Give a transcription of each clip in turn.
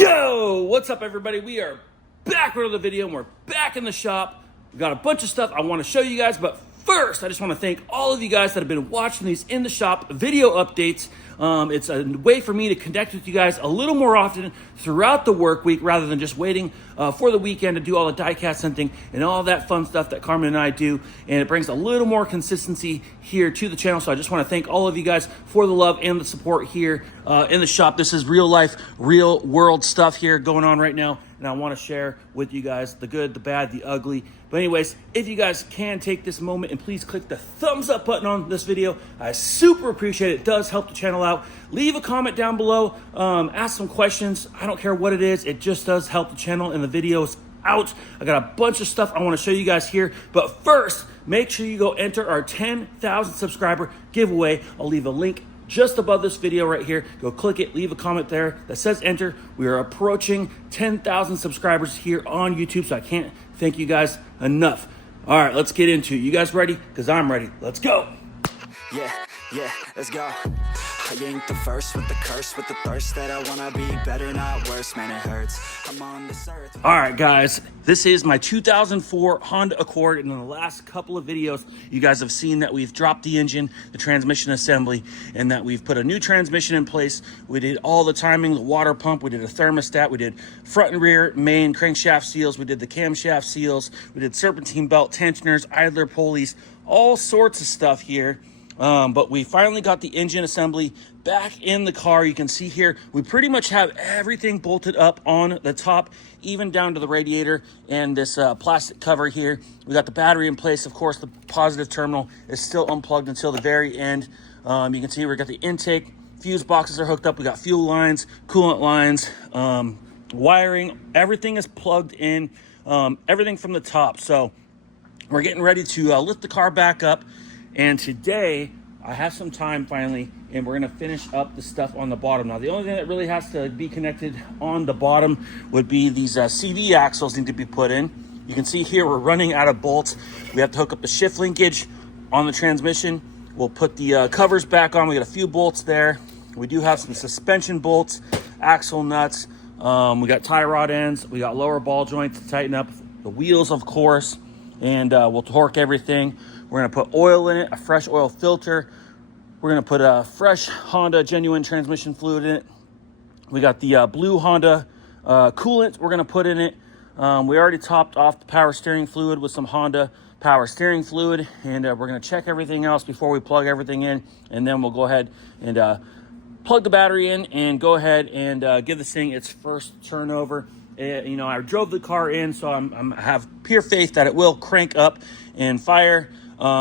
Yo, what's up everybody? We are back with another video and we're back in the shop. We got a bunch of stuff I want to show you guys, but first I just want to thank all of you guys that have been watching these in the shop video updates. It's a way for me to connect with you guys a little more often throughout the work week rather than just waiting for the weekend to do all the diecast hunting and all that fun stuff that Karmen and I do. And it brings a little more consistency here to the channel. So I just want to thank all of you guys for the love and the support here in the shop. This is real life, real world stuff here going on right now. And I want to share with you guys the good, the bad, the ugly. But anyways, if you guys can take this moment and please click the thumbs up button on this video, I super appreciate it. It does help the channel out. Leave a comment down below, ask some questions. I don't care what it is. It just does help the channel and the videos out. I got a bunch of stuff I want to show you guys here. But first, make sure you go enter our 10,000 subscriber giveaway. I'll leave a link just above this video right here. Go click it, leave a comment there that says enter. We are approaching 10,000 subscribers here on YouTube, so I can't thank you guys enough. All right, let's get into it. You guys ready? Because I'm ready. Let's go. Yeah, let's go. I ain't the first with the curse, with the thirst that I wanna be better, not worse, man, it hurts. I'm on this earth. All right, guys, this is my 2004 Honda Accord. And in the last couple of videos, you guys have seen that we've dropped the engine, the transmission assembly, and that we've put a new transmission in place. We did all the timing, the water pump, we did a thermostat, we did front and rear main crankshaft seals, we did the camshaft seals, we did serpentine belt tensioners, idler pulleys, all sorts of stuff here. But we finally got the engine assembly back in the car. You can see here, we pretty much have everything bolted up on the top, even down to the radiator and this plastic cover here. We got the battery in place. Of course, the positive terminal is still unplugged until the very end. You can see we got the intake, fuse boxes are hooked up. We got fuel lines, coolant lines, wiring. Everything is plugged in, everything from the top. So we're getting ready to lift the car back up. And today, I have some time finally, and we're going to finish up the stuff on the bottom. Now, the only thing that really has to be connected on the bottom would be these CV axles need to be put in. You can see here we're running out of bolts. We have to hook up the shift linkage on the transmission. We'll put the covers back on. We got a few bolts there. We do have some suspension bolts, axle nuts. We got tie rod ends. We got lower ball joints to tighten up. The wheels, of course, and we'll torque everything. We're going to put oil in it, a fresh oil filter. We're going to put a fresh Honda genuine transmission fluid in it. We got the blue Honda coolant we're going to put in it. We already topped off the power steering fluid with some Honda power steering fluid. And we're going to check everything else before we plug everything in. And then we'll go ahead and plug the battery in and go ahead and give this thing its first turnover. You know, I drove the car in, so I have pure faith that it will crank up and fire.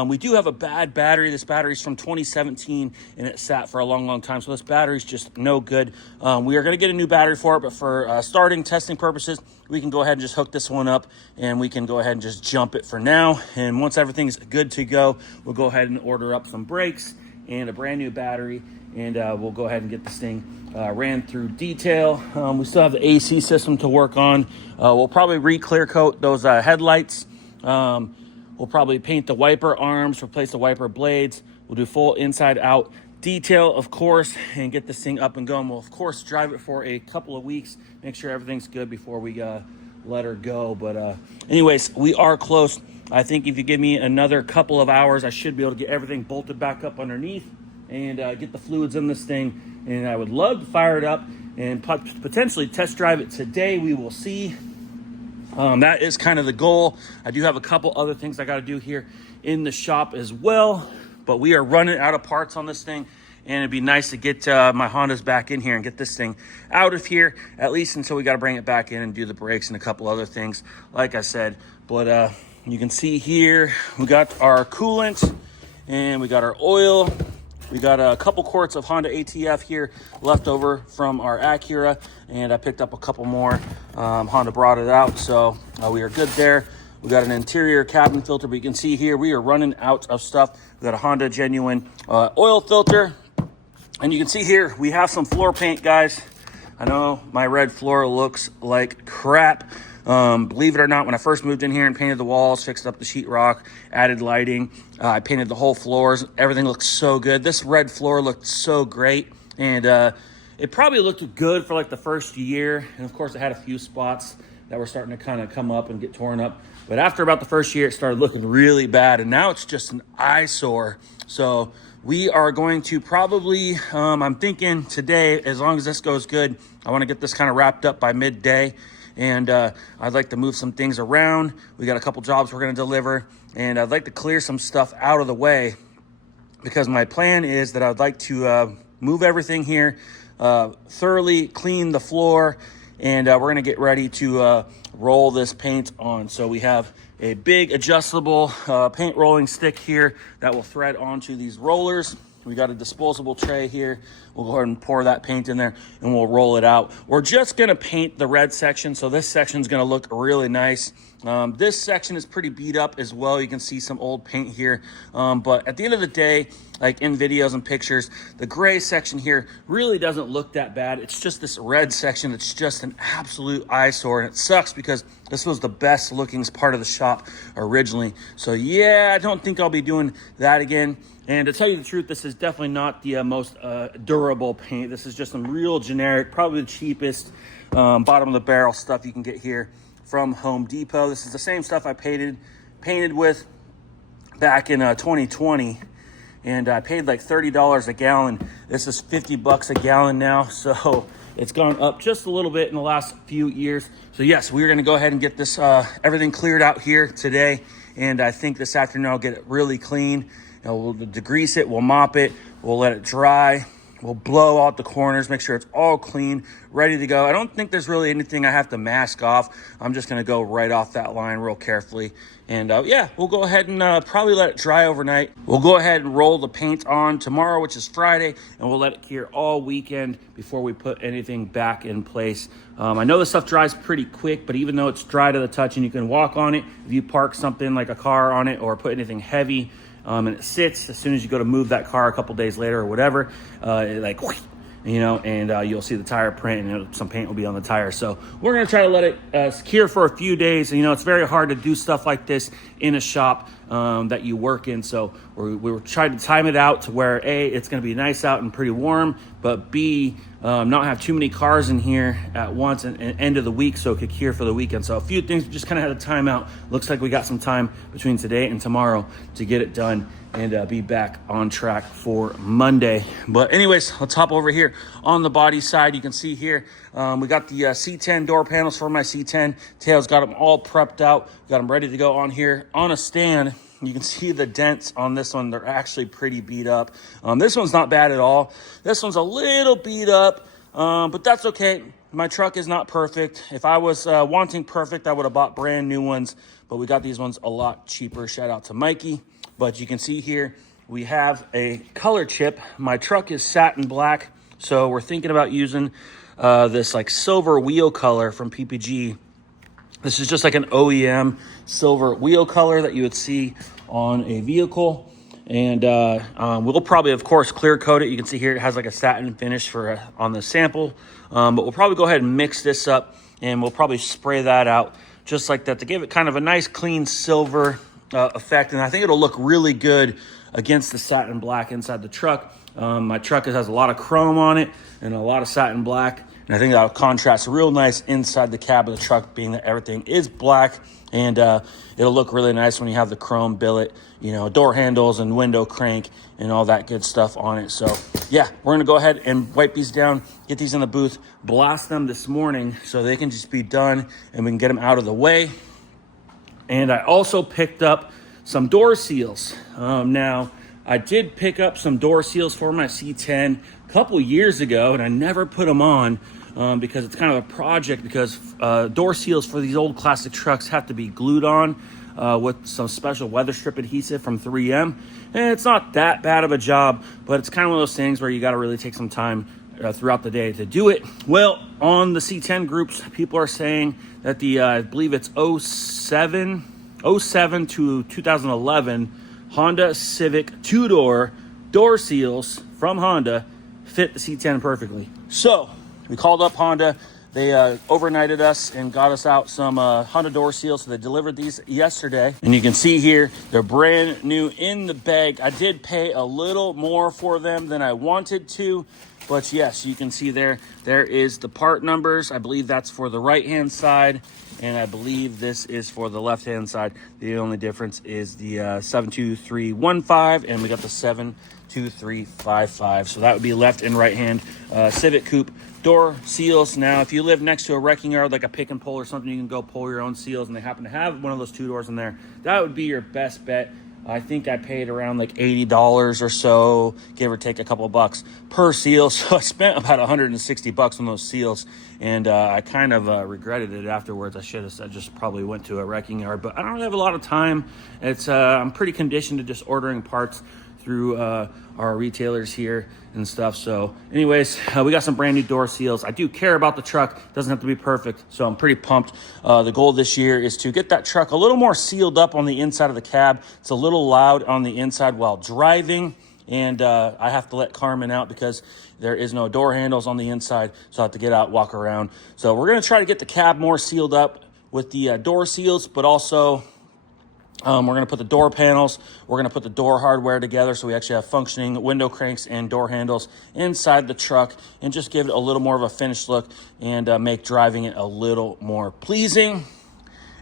We do have a bad battery. This battery's from 2017 and it sat for a long time. So this battery's just no good. We are going to get a new battery for it, but for starting testing purposes, we can go ahead and just hook this one up and we can go ahead and just jump it for now. And once everything's good to go, we'll go ahead and order up some brakes and a brand new battery. And we'll go ahead and get this thing ran through detail. We still have the AC system to work on. We'll probably re-clear coat those headlights. We'll probably paint the wiper arms, replace the wiper blades. We'll do full inside out detail, of course, and get this thing up and going. We'll, of course, drive it for a couple of weeks, make sure everything's good before we let her go. But anyways, we are close. I think if you give me another couple of hours, I should be able to get everything bolted back up underneath and get the fluids in this thing. And I would love to fire it up and potentially test drive it today. We will see. That is kind of the goal. I do have a couple other things I got to do here in the shop as well, but we are running out of parts on this thing, and it'd be nice to get my Hondas back in here and get this thing out of here, at least until we got to bring it back in and do the brakes and a couple other things, like I said. But you can see here, we got our coolant and we got our oil. We got a couple quarts of Honda ATF here left over from our Acura, and I picked up a couple more. Honda brought it out, so we are good there. We got an interior cabin filter, but you can see here we are running out of stuff. We got a Honda genuine oil filter, and you can see here we have some floor paint, guys. I know my red floor looks like crap. Believe it or not, when I first moved in here and painted the walls, fixed up the sheetrock, added lighting, I painted the whole floors. Everything looks so good. This red floor looked so great. And it probably looked good for like the first year. And of course, it had a few spots that were starting to kind of come up and get torn up. But after about the first year, it started looking really bad. And now it's just an eyesore. So we are going to probably, I'm thinking today, as long as this goes good, I want to get this kind of wrapped up by midday. And I'd like to move some things around. We got a couple jobs we're going to deliver. And I'd like to clear some stuff out of the way, because my plan is that I'd like to move everything here, thoroughly clean the floor, and we're going to get ready to roll this paint on. So we have a big adjustable paint rolling stick here that will thread onto these rollers. We got a disposable tray here. We'll go ahead and pour that paint in there and we'll roll it out. We're just gonna paint the red section, so this section's gonna look really nice. This section is pretty beat up as well. You can see some old paint here. But at the end of the day, like in videos and pictures, the gray section here really doesn't look that bad. It's just this red section that's just an absolute eyesore, and it sucks because this was the best looking part of the shop originally. So yeah, I don't think I'll be doing that again. And to tell you the truth, this is definitely not the most durable paint. This is just some real generic, probably the cheapest bottom of the barrel stuff you can get here from Home Depot. This is the same stuff I painted with back in 2020. And I paid like $30 a gallon. This is $50 a gallon now. So it's gone up just a little bit in the last few years. So yes, we're gonna go ahead and get this everything cleared out here today. And I think this afternoon I'll get it really clean. We'll degrease it, we'll mop it, we'll let it dry, we'll blow out the corners, make sure it's all clean, ready to go. I don't think there's really anything I have to mask off. I'm just gonna go right off that line real carefully. And yeah, we'll go ahead and probably let it dry overnight. We'll go ahead and roll the paint on tomorrow, which is Friday, and we'll let it cure all weekend before we put anything back in place. I know this stuff dries pretty quick, but even though it's dry to the touch and you can walk on it, if you park something like a car on it or put anything heavy, and it sits, as soon as you go to move that car a couple days later or whatever, it like, you know, and you'll see the tire print and some paint will be on the tire. So we're going to try to let it cure for a few days. And, you know, it's very hard to do stuff like this in a shop that you work in. So we're trying to time it out to where A, it's going to be nice out and pretty warm, but B, not have too many cars in here at once and end of the week, so it could cure for the weekend. So a few things we just kind of had a timeout. Looks like we got some time between today and tomorrow to get it done and be back on track for Monday. But anyways, let's hop over here on the body side. You can see here we got the C10 door panels for my C10. Tails got them all prepped out, got them ready to go on here on a stand. You can see the dents on this one. They're actually pretty beat up. This one's not bad at all. This one's a little beat up, but that's okay. My truck is not perfect. If I was wanting perfect, I would have bought brand new ones, but we got these ones a lot cheaper. Shout out to Mikey. But you can see here, we have a color chip. My truck is satin black, so we're thinking about using this like silver wheel color from PPG. This is just like an OEM silver wheel color that you would see on a vehicle. And we'll probably, of course, clear coat it. You can see here it has like a satin finish for on the sample. But we'll probably go ahead and mix this up, and we'll probably spray that out just like that to give it kind of a nice clean silver effect. And I think it'll look really good against the satin black inside the truck. My truck has a lot of chrome on it and a lot of satin black. And I think that'll contrast real nice inside the cab of the truck, being that everything is black. And it'll look really nice when you have the chrome billet, you know, door handles and window crank and all that good stuff on it. So yeah, we're gonna go ahead and wipe these down, get these in the booth, blast them this morning so they can just be done and we can get them out of the way. And I also picked up some door seals. Now, I did pick up some door seals for my C10 a couple years ago, and I never put them on because it's kind of a project, because door seals for these old classic trucks have to be glued on with some special weather strip adhesive from 3M. And it's not that bad of a job, but it's kind of one of those things where you got to really take some time throughout the day to do it. Well, on the C10 groups, people are saying that the, I believe it's 07 to 2011 Honda Civic two-door door seals from Honda fit the C10 perfectly. So we called up Honda. They overnighted us and got us out some Honda door seals. So they delivered these yesterday. And you can see here, they're brand new in the bag. I did pay a little more for them than I wanted to, But yes, you can see there is the part numbers. I believe that's for the right-hand side, and I believe this is for the left-hand side. The only difference is the 72315, and we got the 72355. So that would be left and right-hand Civic Coupe door seals. Now, if you live next to a wrecking yard, like a pick and pull or something, you can go pull your own seals, and they happen to have one of those 2 doors in there. That would be your best bet. I think I paid around like $80 or so, give or take a couple of bucks per seal. So I spent about $160 on those seals, and I kind of regretted it afterwards. I should have said just probably went to a wrecking yard, but I don't really have a lot of time. I'm pretty conditioned to just ordering parts through our retailers here and stuff. So anyways, we got some brand new door seals. I do care about the truck. It doesn't have to be perfect, so I'm pretty pumped. The goal this year is to get that truck a little more sealed up on the inside of the cab. It's a little loud on the inside while driving, and I have to let Karmen out because there is no door handles on the inside, so I have to get out, walk around. So we're going to try to get the cab more sealed up with the door seals, but also we're going to put the door panels, we're going to put the door hardware together so we actually have functioning window cranks and door handles inside the truck, and just give it a little more of a finished look and make driving it a little more pleasing.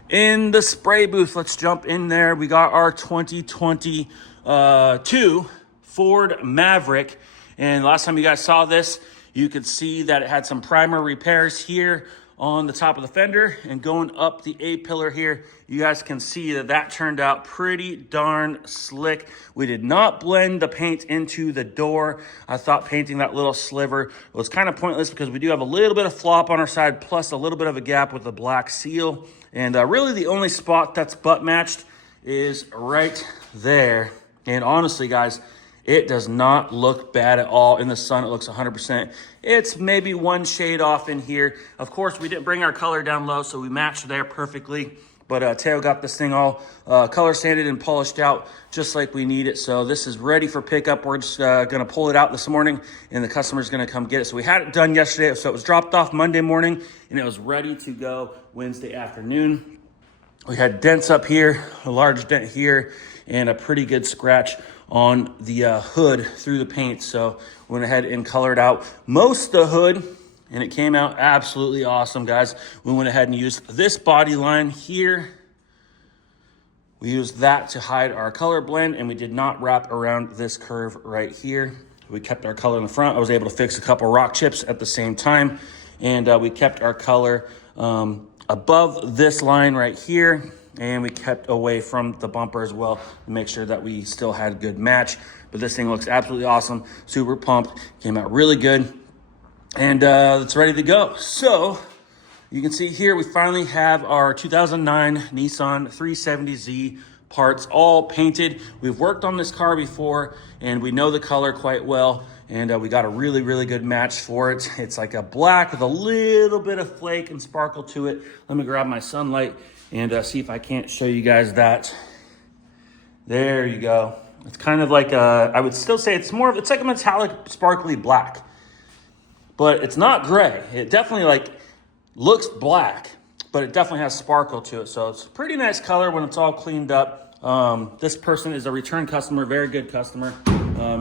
In the spray booth, let's jump in there. We got our 2022 Ford Maverick, and last time you guys saw this, you could see that it had some primer repairs here on the top of the fender, and going up the A-pillar here, you guys can see that turned out pretty darn slick. We did not blend the paint into the door. I thought painting that little sliver was kind of pointless because we do have a little bit of flop on our side, plus a little bit of a gap with the black seal. And really the only spot that's butt matched is right there. And honestly, guys, it does not look bad at all. In the sun, it looks 100%. It's maybe one shade off in here. Of course, we didn't bring our color down low, so we matched there perfectly. But Teo got this thing all color sanded and polished out just like we need it. So this is ready for pickup. We're just going to pull it out this morning, and the customer's going to come get it. So we had it done yesterday, so it was dropped off Monday morning, and it was ready to go Wednesday afternoon. We had dents up here, a large dent here, and a pretty good scratch on the hood through the paint. So we went ahead and colored out most of the hood, and it came out absolutely awesome, guys. We went ahead and used this body line here. We used that to hide our color blend, and we did not wrap around this curve right here. We kept our color in the front. I was able to fix a couple rock chips at the same time, and we kept our color above this line right here, and we kept away from the bumper as well to make sure that we still had a good match. But this thing looks absolutely awesome. Super pumped. Came out really good. And it's ready to go. So you can see here we finally have our 2009 Nissan 370Z parts all painted. We've worked on this car before, and we know the color quite well. And we got a really, really good match for it. It's like a black with a little bit of flake and sparkle to it. Let me grab my sunlight and see if I can't show you guys that. There you go. It's kind of like I would still say it's like a metallic sparkly black, but it's not gray. It definitely like looks black, but it definitely has sparkle to it. So it's a pretty nice color when it's all cleaned up. This person is a return customer, very good customer.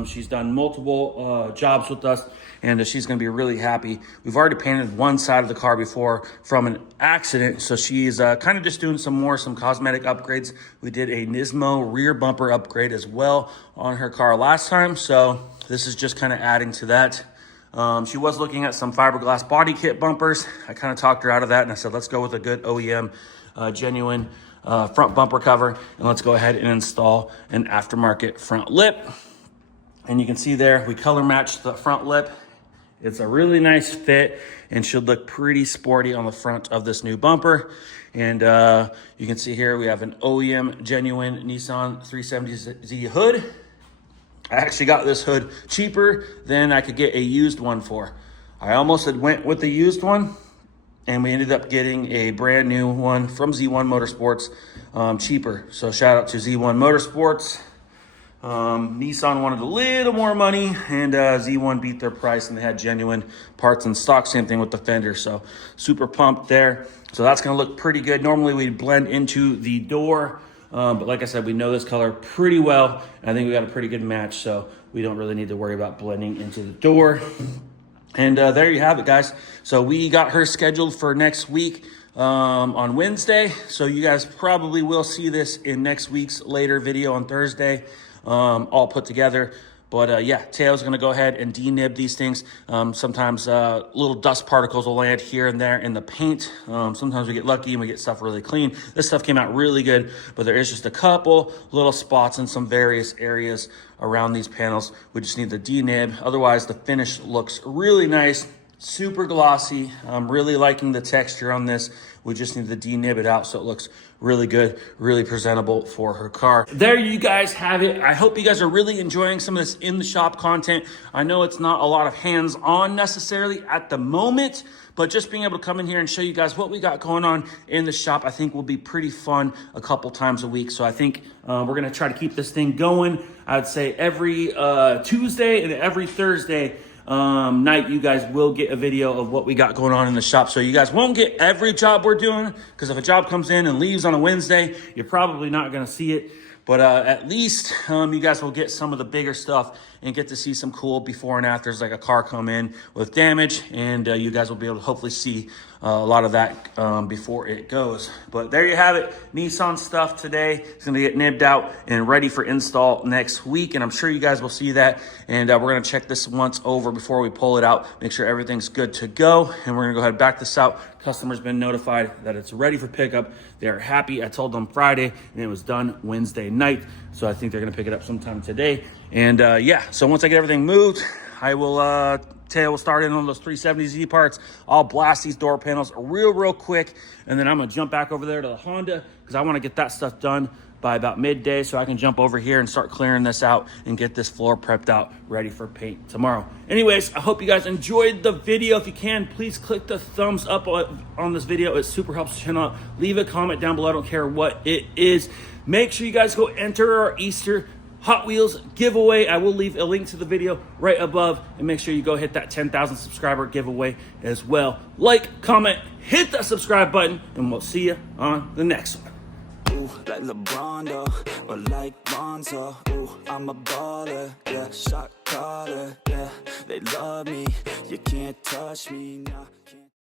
She's done multiple jobs with us, and she's going to be really happy. We've already painted one side of the car before from an accident, so she's kind of just doing some cosmetic upgrades. We did a Nismo rear bumper upgrade as well on her car last time, so this is just kind of adding to that. She was looking at some fiberglass body kit bumpers. I kind of talked her out of that, and I said, let's go with a good OEM, genuine front bumper cover, and let's go ahead and install an aftermarket front lip. And you can see there, we color matched the front lip. It's a really nice fit and should look pretty sporty on the front of this new bumper. And you can see here, we have an OEM genuine Nissan 370Z hood. I actually got this hood cheaper than I could get a used one for. I almost had went with the used one, and we ended up getting a brand new one from Z1 Motorsports cheaper. So shout out to Z1 Motorsports. Nissan wanted a little more money, and Z1 beat their price, and they had genuine parts in stock. Same thing with the fender, so super pumped there. So that's going to look pretty good. Normally we'd blend into the door, but like I said, we know this color pretty well, and I think we got a pretty good match, so we don't really need to worry about blending into the door. And there you have it, guys. So we got her scheduled for next week on Wednesday. So you guys probably will see this in next week's later video on Thursday, all put together. But yeah, Teo's gonna go ahead and denib these things. Sometimes little dust particles will land here and there in the paint. Sometimes we get lucky and we get stuff really clean. This stuff came out really good, but there is just a couple little spots in some various areas around these panels. We just need the denib. Otherwise, the finish looks really nice, super glossy. I'm really liking the texture on this. We just need to denib it out so it looks really good, really presentable for her car. There you guys have it. I hope you guys are really enjoying some of this in the shop content. I know it's not a lot of hands-on necessarily at the moment, but just being able to come in here and show you guys what we got going on in the shop, I think will be pretty fun a couple times a week. So I think we're gonna try to keep this thing going. I'd say every Tuesday and every Thursday night, you guys will get a video of what we got going on in the shop. So you guys won't get every job we're doing, because if a job comes in and leaves on a Wednesday, you're probably not going to see it. But at least you guys will get some of the bigger stuff and get to see some cool before and afters, like a car come in with damage, and you guys will be able to hopefully see a lot of that before it goes. But there you have it. Nissan stuff today. It's going to get nibbed out and ready for install next week, and I'm sure you guys will see that. And we're going to check this once over before we pull it out, make sure everything's good to go, and we're going to go ahead and back this out. Customer's been notified that it's ready for pickup. They're happy. I told them Friday, and it was done Wednesday night, so I think they're going to pick it up sometime today. And yeah, so once I get everything moved, I will Teo will start in on those 370Z parts. I'll blast these door panels real quick, and then I'm gonna jump back over there to the Honda, because I want to get that stuff done by about midday so I can jump over here and start clearing this out and get this floor prepped out ready for paint tomorrow. Anyways, I hope you guys enjoyed the video. If you can, please click the thumbs up on this video. It super helps the channel out. Leave a comment down below. I don't care what it is. Make sure you guys go enter our Easter Hot Wheels giveaway. I will leave a link to the video right above, and make sure you go hit that 10,000 subscriber giveaway as well. Like, comment, hit that subscribe button, and we'll see you on the next one. Ooh, like LeBron though, or like Bonzo. Ooh, I'm a baller, yeah, shot caller, yeah. They love me, you can't touch me, nah, can't.